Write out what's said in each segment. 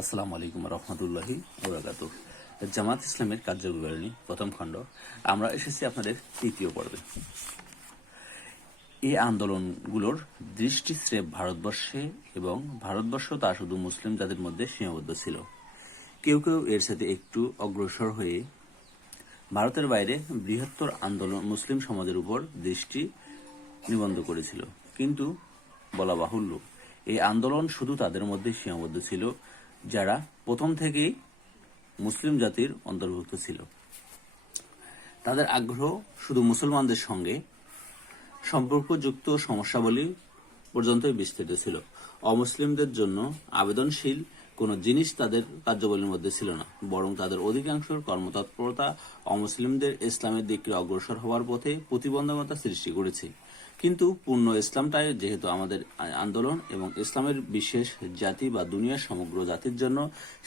আসসালামু আলাইকুম রহমতুল্লাহি ওবরাকাত জামাত ইসলামের কার্যবিবরণী, প্রথম খণ্ড। আমরা এসেছি আপনাদের তৃতীয় পর্বে। এই আন্দোলনগুলোর দৃষ্টিস্রেপ ভারতবর্ষে এবং ভারতবর্ষ তা শুধু মুসলিম জাতির মধ্যে সীমাবদ্ধ ছিল। কেউ কেউ এর সাথে একটু অগ্রসর হয়ে ভারতের বাইরে বৃহত্তর আন্দোলন মুসলিম সমাজের উপর দৃষ্টি নিবন্ধ করেছিল। কিন্তু বলা বাহুল্য, এই আন্দোলন শুধু তাদের মধ্যে সীমাবদ্ধ ছিল যারা প্রথম থেকেই মুসলিম জাতির অন্তর্ভুক্ত ছিল। তাদের আগ্রহ শুধু মুসলমানদের সঙ্গে সম্পর্কযুক্ত সমস্যাবলী পর্যন্তই বিস্তৃত ছিল। অমুসলিমদের জন্য আবেদনশীল কোনো জিনিস তাদের কার্যাবলীর মধ্যে ছিল না, বরং তাদের অধিকাংশের কর্মতৎপরতা অমুসলিমদের ইসলামের দিকে অগ্রসর হওয়ার পথে প্রতিবন্ধকতা সৃষ্টি করেছে। কিন্তু পূর্ণ ইসলামটাই যেহেতু আমাদের আন্দোলন এবং ইসলামের বিশেষ জাতি বা দুনিয়ার সমগ্র জাতির জন্য,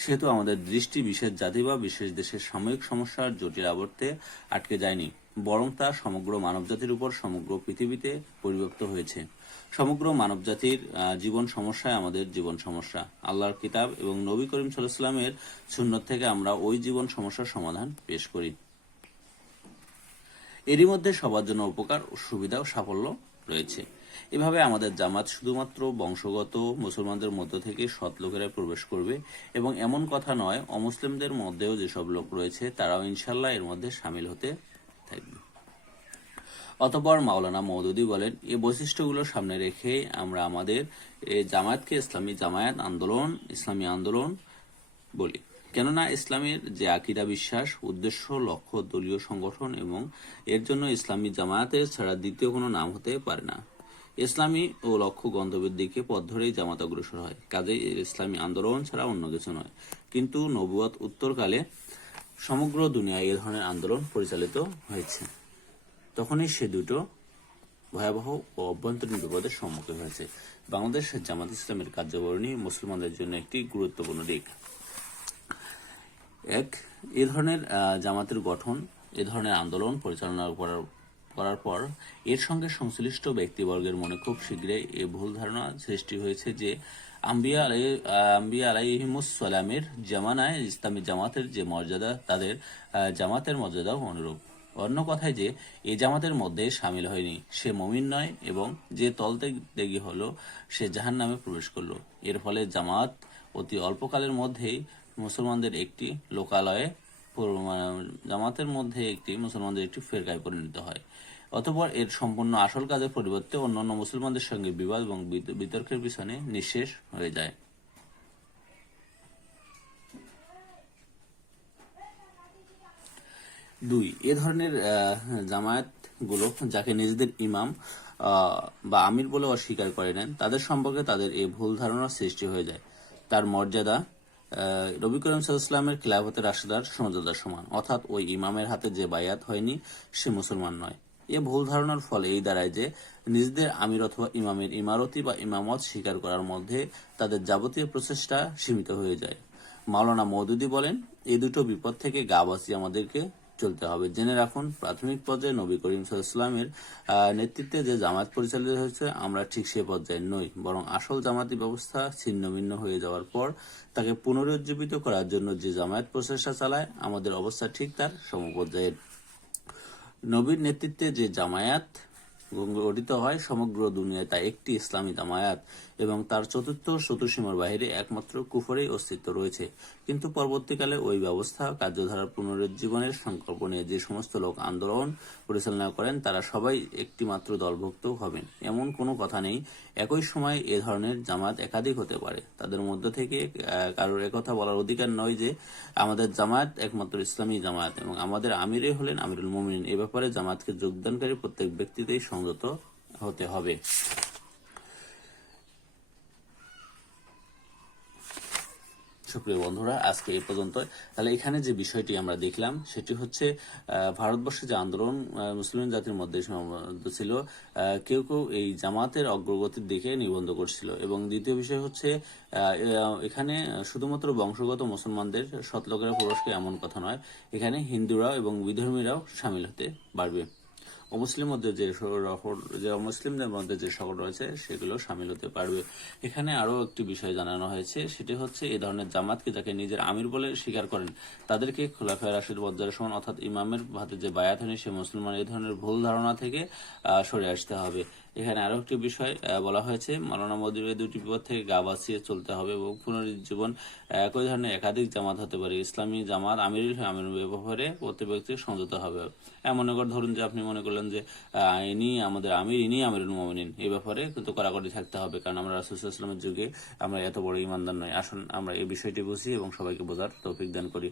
সেহেতু আমাদের দৃষ্টি বিশেষ জাতি বা বিশেষ দেশের সাময়িক সমস্যার জটিল আবর্তে আটকে যায়নি, বরং তা সমগ্র মানবজাতির উপর সমগ্র পৃথিবীতে পরিব্যক্ত হয়েছে। সমগ্র মানবজাতির জীবন সমস্যায় আমাদের জীবন সমস্যা। আল্লাহর কিতাব এবং নবী করিম সাল্লামের সুন্নত থেকে আমরা ওই জীবন সমস্যার সমাধান পেশ করি। এরই মধ্যে সবার জন্য উপকার সুবিধা ও সাফল্য রয়েছে। এভাবে আমাদের জামাত শুধুমাত্র বংশগত মুসলমানদের মধ্য থেকে সৎ লোকেরা প্রবেশ করবে এবং এমন কথা নয়, অমুসলিমদের মধ্যেও যেসব লোক রয়েছে তারাও ইনশাল্লাহ এর মধ্যে সামিল হতে থাকবে। অতপর মাওলানা মৌদুদি বলেন এই বৈশিষ্ট্যগুলো সামনে রেখে আমরা আমাদের জামায়াতকে ইসলামী জামায়াত আন্দোলন, ইসলামী আন্দোলন বলি। কেননা ইসলামের যে আকিদা বিশ্বাস, উদ্দেশ্য, লক্ষ্য, দলীয় সংগঠন এবং এর জন্য ইসলামী জামায়াতের ছাড়া দ্বিতীয় কোনো নাম হতে পারে না। ইসলামী ও লক্ষ্য গন্তব্যের দিকে পথ ধরেই জামাত অগ্রসর হয়। কাজেই ইসলামী আন্দোলন ছাড়া অন্য কিছু নয়। কিন্তু নবুয়াত উত্তরকালে সমগ্র দুনিয়ায় এ ধরনের আন্দোলন পরিচালিত হয়েছে। তখনই সে দুটো ভয়াবহ ও অভ্যন্তরীণ বিপদের সম্মুখীন হয়েছে। বাংলাদেশ জামাত ইসলামের কার্যবরণী মুসলমানদের জন্য একটি গুরুত্বপূর্ণ দিক। এক, এ ধরনের জামাতের গঠন, এ ধরনের আন্দোলন পরিচালনা করার করার পর এর সঙ্গে সংশ্লিষ্ট ব্যক্তিবর্গের মনে খুব শীঘ্রই এ ভুল ধারণা সৃষ্টি হয়েছে যে আম্বিয়া আলাই আম্বিয়া আলাইহিমুসালামের জামানায় ইসলামী জামাতের যে মর্যাদা, তাদের জামাতের মর্যাদাও অনুরূপ। অন্য কথায় যে, এ জামাতের মধ্যে সামিল হয়নি। সে মমিন নয় এবং যে তলতে দেগি হলো, সে জাহান নামে প্রবেশ করল। এর ফলে জামাত অতি অল্পকালের মধ্যেই মুসলমানদের একটি লোকালয়ে জামাতের মধ্যে একটি মুসলমানদের একটি ফেরকায় পরিণত হয়। অতপর এর সম্পূর্ণ আসল কাজের পরিবর্তে অন্যান্য মুসলমানদের সঙ্গে বিবাদ এবং বিতর্কের পিছনে নিঃশেষ হয়ে যায়। দুই, এ ধরনের জামায়াতগুলো যাকে নিজেদের ইমাম বা আমির বলে অস্বীকার করে নেন, তাদের সম্পর্কে তাদের এই ভুল ধারণার সৃষ্টি হয়ে যায়। তার মর্যাদা রবি করিম সাল্লামের খিলাফতের রাশেদার সমর্যাদার সমান, অর্থাৎ ওই ইমামের হাতে যে বায়াত হয়নি, সে মুসলমান নয়। এ ভুল ধারণার ফলে এই দাঁড়ায় যে নিজেদের আমির অথবা ইমামের ইমারতি বা ইমামত স্বীকার করার মধ্যে তাদের যাবতীয় প্রচেষ্টা সীমিত হয়ে যায়। মাওলানা মৌদুদি বলেন এই দুটো বিপদ থেকে গা বাঁচিয়ে আমাদেরকে চলতে হবে। জেনে রাখুন, প্রাথমিক পর্যায়ে নবী করিম সাল্লামের নেতৃত্বে যে জামাত পরিচালিত হয়েছে, আমরা ঠিক সে পর্যায়ে নই, বরং আসল জামাতি ব্যবস্থা ছিন্ন ভিন্ন হয়ে যাওয়ার পর তাকে পুনরুজ্জীবিত করার জন্য যে জামায়াত প্রচেষ্টা চালায়, আমাদের অবস্থা ঠিক তার সমপর্যায়ের। নবীর নেতৃত্বে যে জামায়াত গঠিত হয় সমগ্র দুনিয়ায় তা একটি ইসলামী জামায়াত এবং তার চতুর্থ চতুর্সীমার বাইরে একমাত্র কুফরেই অস্তিত্ব রয়েছে। কিন্তু পরবর্তীকালে ওই ব্যবস্থা কার্যধারার পুনরুজ্জীবনের সংকল্প নিয়ে যে সমস্ত লোক আন্দোলন পরিচালনা করেন, তারা সবাই একটি মাত্র দলভুক্ত হবেন। এমন কোনো কথা নেই, একই সময় এ ধরনের জামাত একাধিক হতে পারে। তাদের মধ্য থেকে কারোর একথা বলার অধিকার নয় যে আমাদের জামায়াত একমাত্র ইসলামী জামায়াত এবং আমাদের আমিরে হলেন আমিরুল মোমিন এ ব্যাপারে জামাতকে যোগদানকারী প্রত্যেক ব্যক্তিতেই সংযত হতে হবে। সুপ্রিয় বন্ধুরা, আজকে এই পর্যন্ত তাহলে এখানে যে বিষয়টি আমরা দেখলাম, সেটি হচ্ছে ভারতবর্ষে যে আন্দোলন মুসলিম জাতির মধ্যে সীমাবদ্ধ ছিল কেউ কেউ এই জামাতের অগ্রগতির দিকে নিবন্ধ করছিল। এবং দ্বিতীয় বিষয় হচ্ছে এখানে শুধুমাত্র বংশগত মুসলমানদের সৎলোকেরা প্রবেশকে এমন কথা নয়, এখানে হিন্দুরাও এবং বিধর্মীরাও সামিল হতে পারবে। অমুসলিম মধ্যে যে যে অমুসলিমদের মধ্যে যে সকল রয়েছে, সেগুলো সামিল হতে পারবে। এখানে আরও একটি বিষয় জানানো হয়েছে, সেটি হচ্ছে এই ধরনের জামাতকে যাকে নিজের আমির বলে স্বীকার করেন, তাদেরকে খোলাফায় রাশিদ বজ্জার সমান, অর্থাৎ ইমামের হাতে যে বায়াত হয়নি, সে মুসলমান এই ধরনের ভুল ধারণা থেকে সরে আসতে হবে। এখানে আরও একটি বিষয় বলা হয়েছে মালানা মদির দুটি বিপদ থেকে গা বাঁচিয়ে চলতে হবে এবং পুনরুজ্জীবন একই ধরনের একাধিক জামাত হতে পারে। ইসলামী জামাত আমির আমির ব্যাপারে প্রত্যেক ব্যক্তি সংযত হবে। মনে কর ধরুন যে আপনি মনে করলেন যে ইনি আমাদের আমির, ইনি আমিরুল মোমিনিন। এই ব্যাপারে কিন্তু কড়াকড়ি থাকতে হবে, কারণ আমরা রাসুল ইসলামের যুগে আমরা এত বড় ইমানদার নয় আসুন, আমরা এই বিষয়টি বুঝি এবং সবাইকে বোঝার তৌফিক দান করি।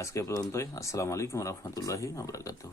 আজকে পর্যন্তই। আসসালামু আলাইকুম রহমতুল্লাহি আবরাকাতুহ